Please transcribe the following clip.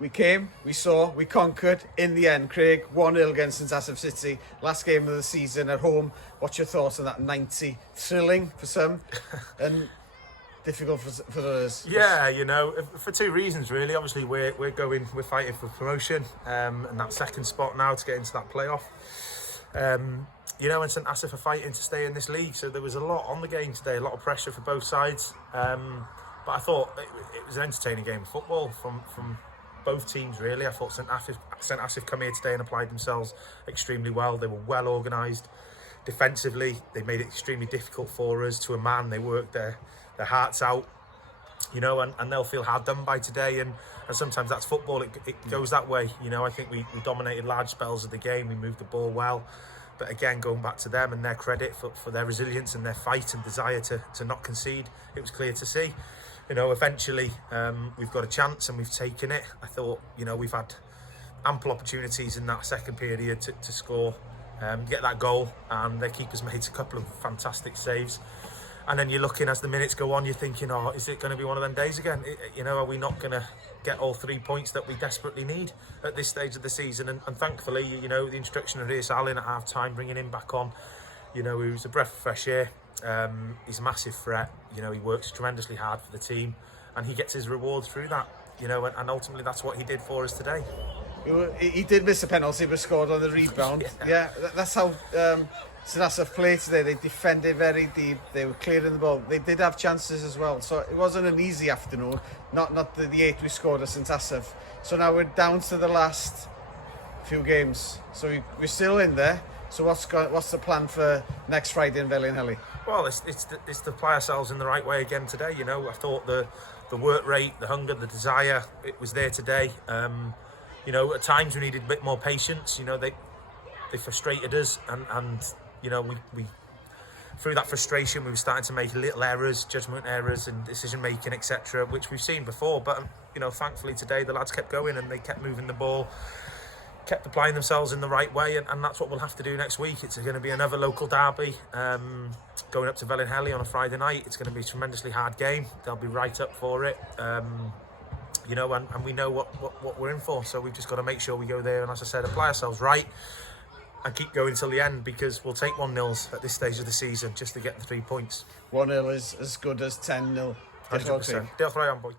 We came, we saw, we conquered in the end, Craig. 1-0 against Asaph City. Last game of the season at home. What's your thoughts on that 90? Thrilling for some and difficult for others. Yeah, you know, for two reasons really. Obviously, we're fighting for promotion and that second spot now to get into that playoff. You know, and St Asaph are fighting to stay in this league, so there was a lot on the game today, a lot of pressure for both sides. But I thought it was an entertaining game of football from both teams really. I thought St Asaph come here today and applied themselves extremely well. They were well organised defensively. They made it extremely difficult for us to a man. They worked their hearts out, you know, and they'll feel hard done by today. And sometimes that's football. It goes that way. You know, I think we dominated large spells of the game. We moved the ball well. But again, going back to them and their credit for their resilience and their fight and desire to not concede, it was clear to see. You know, eventually we've got a chance and we've taken it. I thought, you know, we've had ample opportunities in that second period to score, get that goal, and their keeper's made a couple of fantastic saves. And then you're looking as the minutes go on, you're thinking, oh, is it going to be one of them days again? You know, are we not going to get all 3 points that we desperately need at this stage of the season? And thankfully, you know, the introduction of Rhys Allen at half time, bringing him back on, you know, he was a breath of fresh air. He's a massive threat. You know, he works tremendously hard for the team and he gets his rewards through that, you know, and ultimately that's what he did for us today. He did miss a penalty but scored on the rebound. Yeah, that's how St Asaph played today. They defended very deep. They were clearing the ball. They did have chances as well. So it wasn't an easy afternoon. Not the 8 we scored at St Asaph. So now we're down to the last few games. So we're still in there. So what's the plan for next Friday in Felinheli? Well, it's to play ourselves in the right way again today. You know, I thought the work rate, the hunger, the desire, it was there today. You know, at times we needed a bit more patience. You know, they frustrated us, and you know, we through that frustration we were starting to make little errors, judgment errors and decision making, etc., which we've seen before. But you know, thankfully today the lads kept going and they kept moving the ball, kept applying themselves in the right way, and that's what we'll have to do next week. It's going to be another local derby, going up to Felinheli on a Friday night. It's going to be a tremendously hard game. They'll be right up for it. You know, and we know what we're in for, so we've just got to make sure we go there and, as I said, apply ourselves right and keep going till the end, because we'll take 1-0 at this stage of the season just to get the 3 points. 1-0 is as good as 10-0. 100%. Diolch yn fawr iawn, boy.